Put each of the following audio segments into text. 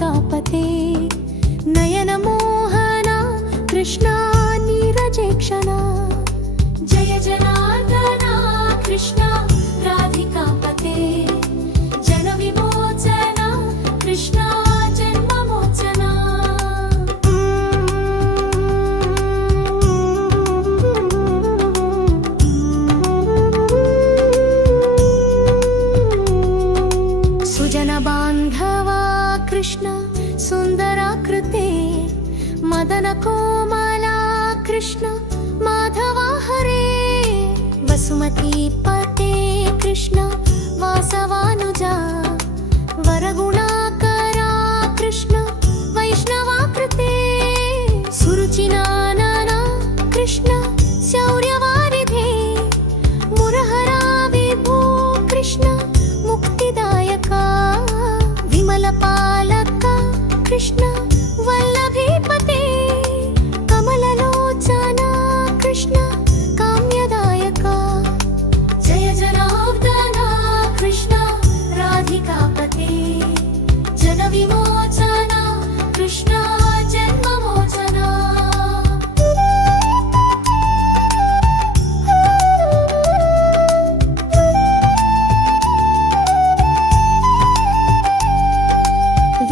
गोपिकापते नयनमोहना कृष्णा नीरजेक्षणा जय जनार्दना कृष्णा राधिकापते जनविमोचना कृष्णा जन्ममोचना सुजनबान्धवा कृष्ण सुन्दराकृते मदनकोमला कृष्ण माधवा हरे वसुमतीपते कृष्ण वासवानुजा वरगुणाकरा कृष्ण वैष्णवाकृते सुरुचिनानना कृष्ण शौर्यवारिधे मुरहरा विभो कृष्ण मुक्तिदायका विमलपालका कृष्ण वल्लभीपते कमललोचना कृष्ण काम्यदायका जय जनार्दना कृष्ण राधिकापते जनविमोचना कृष्ण जन्ममोचना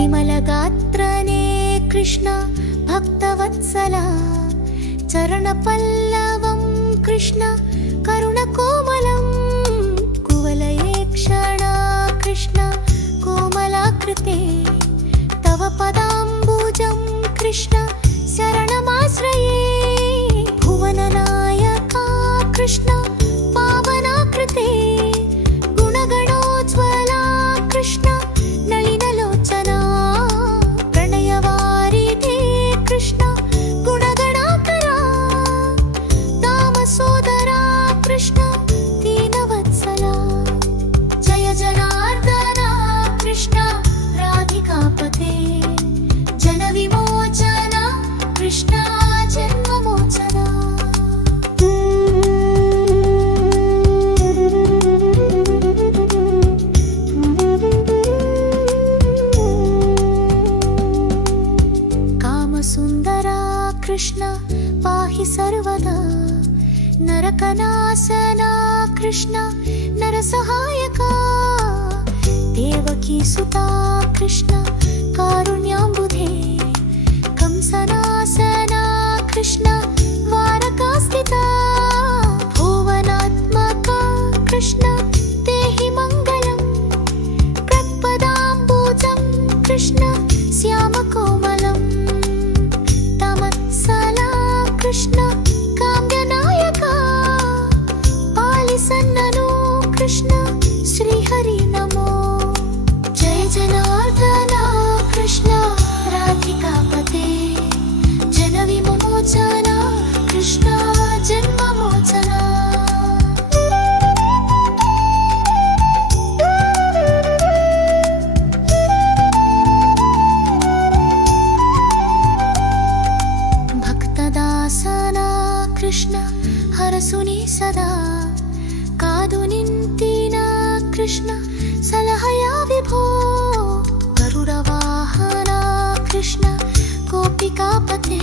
विमलगात्रने कृष्ण भक्तवत्सला चरणपल्लवं कृष्ण करुणकोमलं कुवलयेक्षणा कृष्ण कोमलाकृते तव पदाम्बुजं कृष्ण शरणमाश्रये भुवननायका कृष्ण पावनाकृते गुणगणोज्ज्वला कृष्ण नलिनलोचना प्रणयवारिधे कृष्ण गुणगणाकरा दामसोदरा कृष्ण दीनवत्सला जय जनार्दना कृष्ण राधिकापते जनविमोचना कृष्ण जन्ममोचना कामसुन्दरा कृष्ण पाहि सर्वदा नरकनाशना कृष्ण नरसहायका देवकीसुता कृष्ण कारुण्याम्बुधे कंसनाशना कृष्ण द्वारकास्थिता भुवनात्मका कृष्ण देहि मङ्गलम् प्रत्पदाम्बुजं कृष्ण श्यामकोमलम् तमत्सला कृष्ण काम्यनायका पालिसन्ननो कृष्ण श्रीहरि नमो जय जनार्दना कृष्ण राधिकापते जनविमोचना कृष्ण जन्ममोचना भक्तदासना कृष्ण हरसुनि सदा कादु निंतिन कृष्ण सलहया विभो गरुडवाहना कृष्ण गोपिकापते